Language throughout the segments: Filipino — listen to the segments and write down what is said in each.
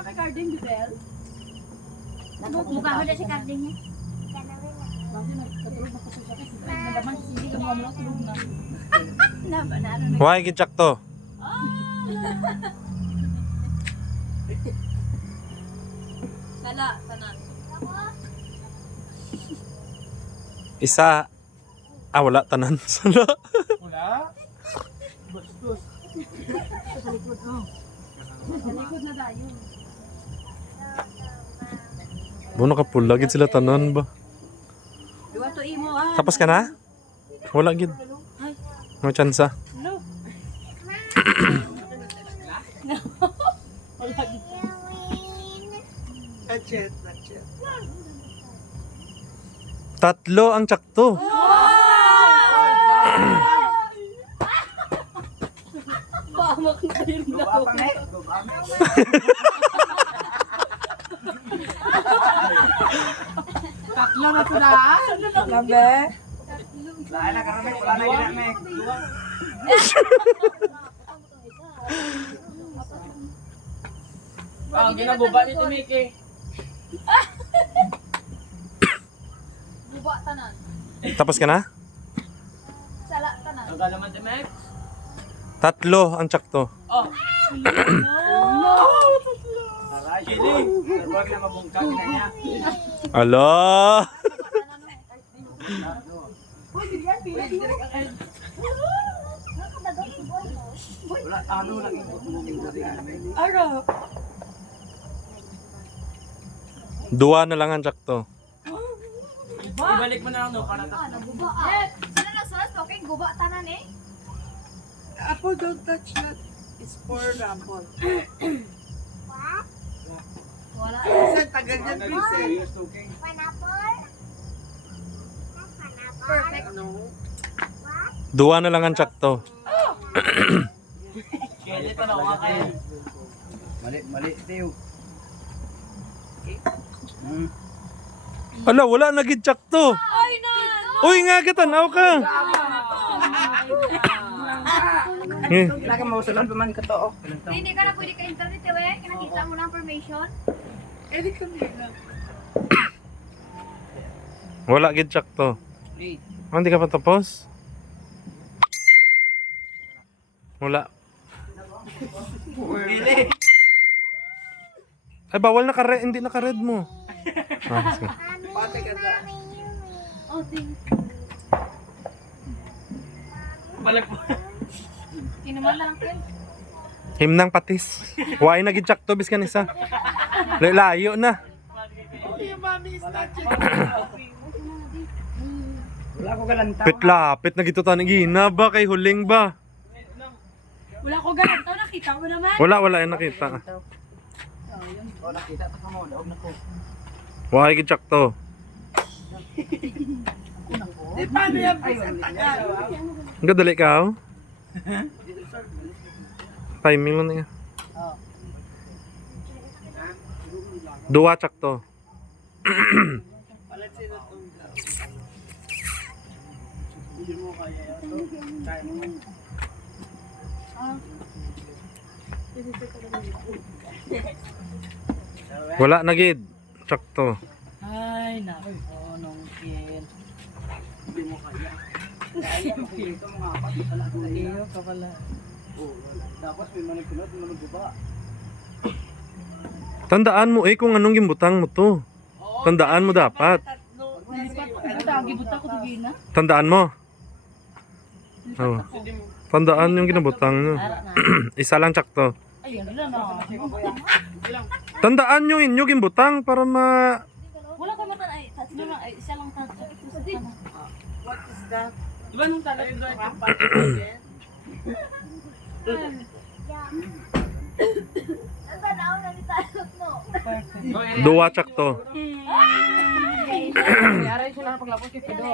na kay Carding, Bibel? Mukha ko na si Carding niya. Why gitsak to? Sala, sana. Isa. Ah, wala tanan. Sala. Wala. Bastos. Sa likod na tayo. Bono ka pula gid sila tanan ba? Dua to imo ah. Tapos ka na? Wala gid. No chance. No. Wala gid. Budget. Tatlo ang tsakto. Pahamak na yun daw. Tatlo na to na. Labe. Wala na karami, wala na ginamit. Ah, ginabuba ni Timiki. Buba tanan. Tapos ka na? Sala tanan. Ang galaman Timek. Tatlo ang tsakto. Oh. No. Aray, kiling. Huwag na mabungkag na niya. Ala. Wala, ano lang ito. Aro. Dua na lang ang tsakto. Ibalik mo na lang no, para na. Naguba ah. Sino na sauce? Okay, guba tanan eh. Apple, don't touch that. It's for apple. Wala. Princess, tagal dyan, princess. Serious talking. Perfect. Dua na lang ang tsakto. Kaya ito na mga kayo. Mali, Teo. Ala, wala na gid tsakto. Ay na. Uy, nga kitanaw ka. Eh, Wala ka mausulan pa man ka to. oh. Hindi ka na pwede ka internet eh. Nakita mo lang information. Eh, di ka nila. wala gid tsakto. Ah, hindi ka pa tapos? Wala. Ay, bawal na ka-red. Hindi naka-red mo. Ah, sige. Pate ka na. Oh, thank Balik mo. Kinuman lang friend. Himnang patis. Why na gid tsakto biskan isa. Layo na. Yung mommy is touching. Wala ko galanta. Lapit na gito tanig gina ba kay huling ba? Wala ko ganun. Ito nakita mo naman. Wala yung nakita. Oh, nakita ta mo, daog na ko. Why gid tsakto. Di paano yan, princess? Tagal. Ang dali ka oh. Timing lang niya. Dua tsakto. Palit sila itong Hindi mo kaya ito. Kaya mo. Wala na gid. Tsakto. Ay, nako, nung kin. Hindi mo kaya. Kaya mo ito mga apat, wala ko iyo ka pala. Oh, wala. Dapat may manipulot, manuguba. Tandaan mo kung anong gimbutang mo to. Tandaan mo dapat. Gibuta ko to gina. Tandaan mo. Oh. Tandaan yung ginabutang nyo. Isa lang tsakto. Ayun lang na. Tandaan nyo inyo gimbutang para ma... Wala ko naman ay tatlo lang ay isa lang tatlo. What is that? Diba nung talaga doon yung Dua tsakto. Aray sila paglapos kay Pido.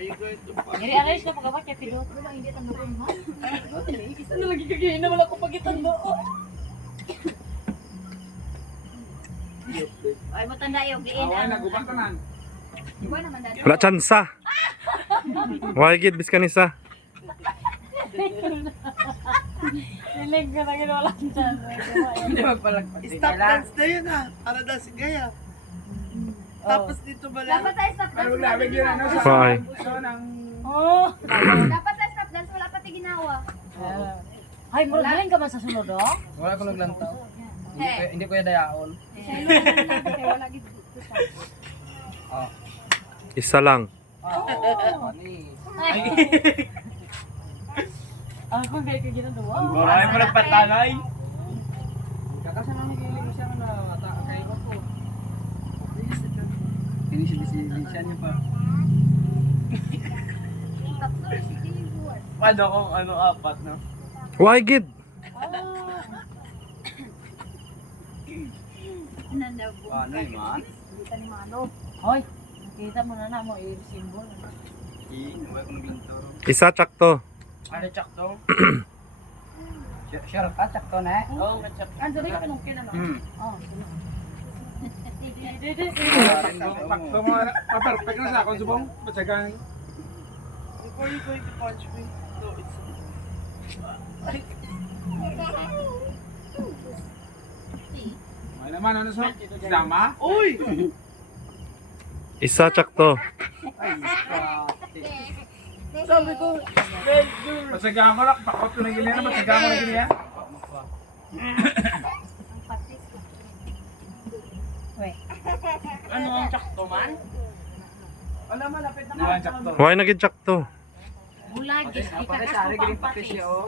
Yari aray ko pagkapat kay Pidot. Wala hindi tando ko ha. Isa na lagi kagina wala ko pagitan do. Ay matanda yung diin. Away naguban ka man. Iba naman dati. Wala tsansa. Why gid biskan isa. Hilig ka na ginawa dyan. Hindi magpalagpas. Stop dance na yun ah. Para daw si Gaya. Tapos dito ba lang? Dapat sa stop dance, wala pa ginawa. Why? Oh! Dapat sa stop dance, wala pati ginawa. Ay, magaling ka ba sa sunod, oh? Wala ko naglantaw. Hindi ko yung dayaon. Isa lang. Ako, kaya ka ginagawa. Marami pa nagpatanay. Kakasa namin kilig siya na kayo ko. Sinisibisihan niyo pa. Paano kung ano apat, no? Why, Gid? Paano eh, man? Hoy, nakita mo na mo, i-symbol. Wala ko naglantaw. Isa tsakto. Ano tsak to? Sure ka, tsak to na eh. Oo, tsak. Ang dali ka pinungkin, ano? Oh. Takto mo na, perfect na sa akong subong. Patsagang. Before you going to punch me. No, it's... May naman, ano so? Sama? Uy! Isa tsakto. Sabi ko, Patsagang ko lang, pakot ko na ganyan, patsagang ko na ganyan. Ano ang tsak to, man? wala malapit na Nalang tsak to. Why naging tsakto? Bulagis, Pati sa ari giling pati siya, oh.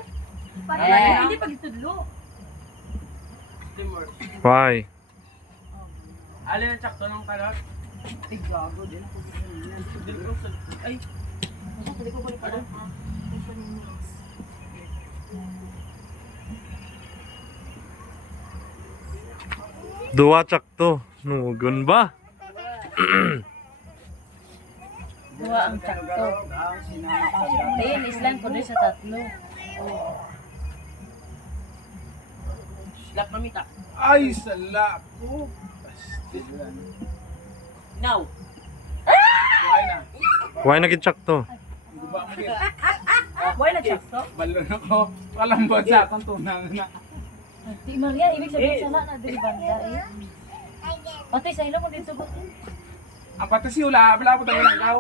Hindi pag itudlo. Teamwork. Why? Alin ang tsak to ng kalot? Tigwago din. Ay, Dua tsakto. Nugon ba? Dua ang tsakto. Ayun, islang ko rin sa tatlo. slap mamita. Ay, sala ko. Now. Why na? Why naging tsakto? Guba mo din. Why na tsakto? Balon ako. Kalambot sa akong tunang na. Di Maria, ibig sabihin sana na dili banda eh. Pati sa ilo mo dito ba? Ang patas yung wala po tayo lang kaw.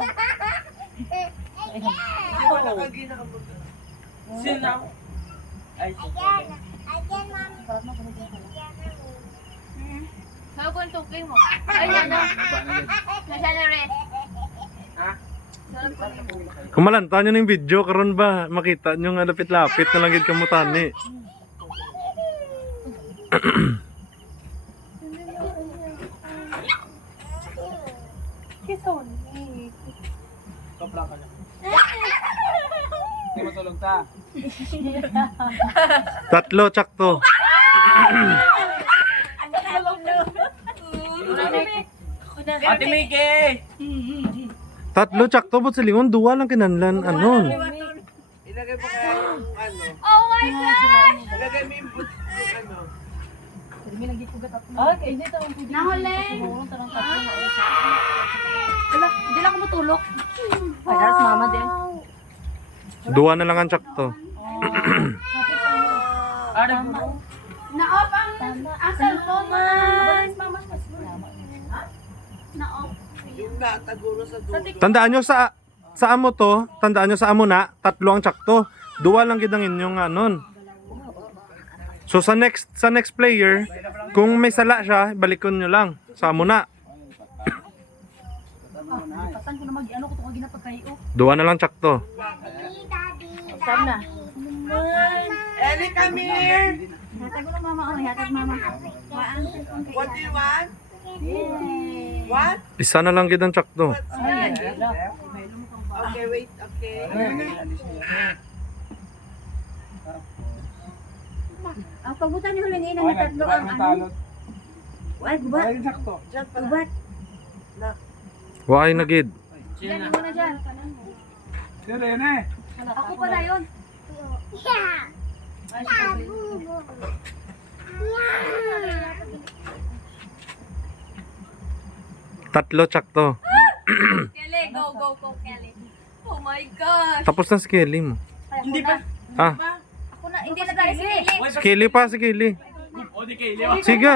wala ka ginagawa. Sino? Ay, Kaya ko yung tuking mo. Ay, ano? Nasya na rin. Kumalanta nyo ng video, karon ba? Makita nyo nga lapit-lapit na lang gid kamutani. kapla ka na. Hindi matulog ta. Tatlo tsakto. Ate Miggy! Tatlo tsakto, but sa lingon, duwa lang kinanlan. Anon? Ilagay mo kaya yung ano. Oh my God! Ilagay mo yung ano. Ah, kaya hindi tayo pwede. Nahuli. Hindi lang ako matulog. Ay, haras mama din. Duwa na lang ang tsakto. Ari mo. Na-off ang cellphone mo na. Na-off. Yung nataguro sa dulo. Tandaan nyo sa amo to, tandaan nyo sa amo na, tatlo ang tsakto. Duwa lang gid ang inyong anon. So sa next player, kung may sala siya, balikon nyo lang. Sa amo na. Patan ko na ano ko itong ginapagkayo. Duwa na lang tsakto. Saan na? Ellie, come here! Hatag ko na mama. Oh, hatag mama. What do you want? What? Isa na lang gid ang tsakto. Ay, Okay, wait, okay. Ang pagutan niyo huling ina Wala, na tatlo wala ang nang ano. talot. Ay, gubat. Wala yung sakto. Diyan pala. Gubat. Why na gid? Yan mo na dyan. Si Rene. Ako pala yun. Tatlo tsakto. Kelly, go, Kelly. Oh my God. Tapos na si Kelly mo. Hindi ba? Ah, Ako na, hindi na tayo Si Kili pa, si Kili. O di kayo. Sige.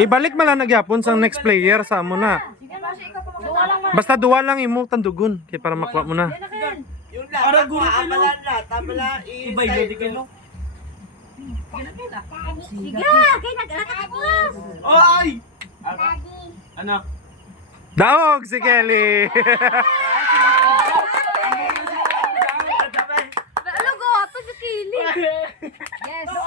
Ibalik man lang nagyapon sa next player sa amo na. Duwa lang man. Basta duwa lang imo tandugon kay para makuha mo na. Yung lahat, Para gulo ka, no? abala na, tabala, Iba yun, di kayo. Sige, kay nag-anak. Oh, ay! Ano? Daog si Kelly. Nalugo, ito si Kili. Yes.